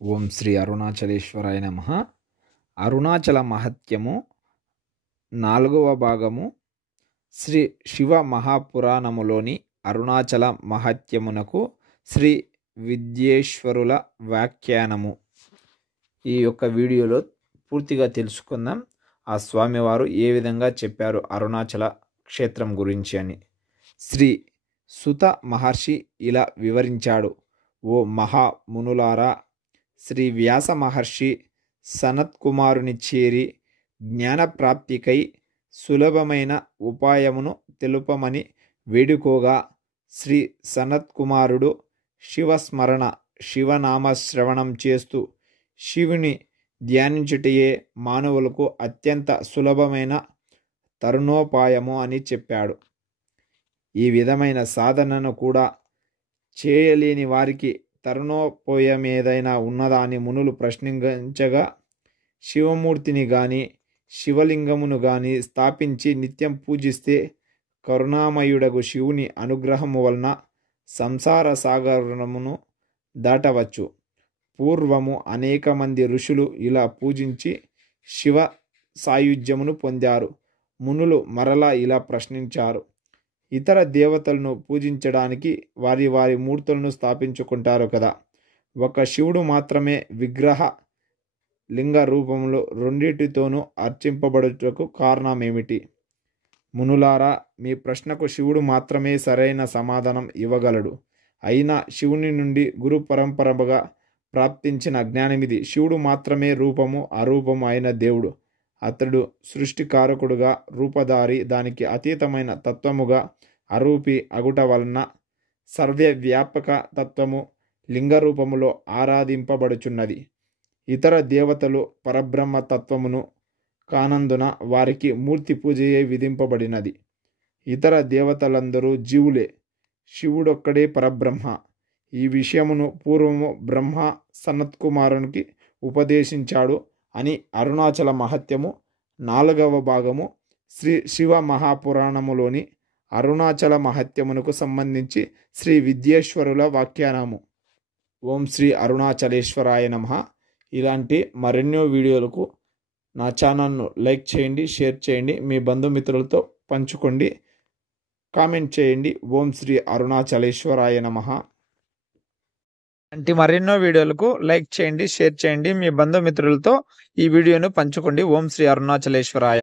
ఓం శ్రీ అరుణాచలేశ్వరాయ నమః. అరుణాచల మహత్యము 4వ భాగము. శ్రీ శివ మహాపురాణములోని అరుణాచల మహత్యమునకు శ్రీ విద్యేశ్వరుల వ్యాఖ్యానము. ఈ యొక్క వీడియోలో పూర్తిగా తెలుసుకుందాం ఆ స్వామివారు ఏ విధంగా చెప్పారు అరుణాచల క్షేత్రం గురించి అని. శ్రీ సుత మహర్షి ఇలా వివరించాడు. ఓ మహామునులారా, శ్రీ వ్యాస మహర్షి సనత్కుమారుని చేరి జ్ఞానప్రాప్తికై సులభమైన ఉపాయమును తెలుపమని వేడుకోగా, శ్రీ సనత్కుమారుడు శివస్మరణ శివనామశ్రవణం చేస్తూ శివుని ధ్యానించుటయే మానవులకు అత్యంత సులభమైన తరుణోపాయము అని చెప్పాడు. ఈ విధమైన సాధనను కూడా చేయలేని వారికి తరుణోపాయం ఏదైనా ఉన్నదా అని మునులు ప్రశ్నించగా, శివమూర్తిని గాని శివలింగమును గాని స్థాపించి నిత్యం పూజిస్తే కరుణామయుడగు శివుని అనుగ్రహము వలన సంసార సాగరమును దాటవచ్చు. పూర్వము అనేక మంది ఋషులు ఇలా పూజించి శివ సాయుధ్యమును పొందారు. మునులు మరలా ఇలా ప్రశ్నించారు. ఇతర దేవతలను పూజించడానికి వారి వారి మూర్తులను స్థాపించుకుంటారు కదా, ఒక శివుడు మాత్రమే విగ్రహ లింగ రూపంలో రెండిటితోనూ అర్చింపబడుటకు కారణమేమిటి? మునులారా, మీ ప్రశ్నకు శివుడు మాత్రమే సరైన సమాధానం ఇవ్వగలడు. అయినా శివుని నుండి గురు పరంపరగా ప్రాప్తించిన జ్ఞానమిది. శివుడు మాత్రమే రూపము అరూపము అయిన దేవుడు. అతడు సృష్టికారకుడుగా రూపధారి, దానికి అతీతమైన తత్వముగా అరూపి అగుట వలన సర్వవ్యాపక తత్వము లింగరూపములో ఆరాధింపబడుచున్నది. ఇతర దేవతలు పరబ్రహ్మ తత్వమును కానందున వారికి మూర్తి పూజయే విధింపబడినది. ఇతర దేవతలందరూ జీవులే, శివుడొక్కడే పరబ్రహ్మ. ఈ విషయమును పూర్వము బ్రహ్మ సనత్కుమారునికి ఉపదేశించాడు అని అరుణాచల మహత్యము 4వ భాగము శ్రీ శివ మహాపురాణములోని అరుణాచల మహత్యమునకు సంబంధించి శ్రీ విద్యేశ్వరుల వ్యాఖ్యానము. ఓం శ్రీ అరుణాచలేశ్వరాయ నమః. ఇలాంటి మరెన్నో వీడియోలకు నా ఛానల్ను లైక్ చేయండి, షేర్ చేయండి, మీ బంధుమిత్రులతో పంచుకోండి, కామెంట్ చేయండి. ఓం శ్రీ అరుణాచలేశ్వరాయ నమః. అంటే మరెన్నో వీడియోలకు లైక్ చేయండి, షేర్ చేయండి, మీ బంధుమిత్రులతో ఈ వీడియోను పంచుకోండి. ఓం శ్రీ అరుణాచలేశ్వరాయ.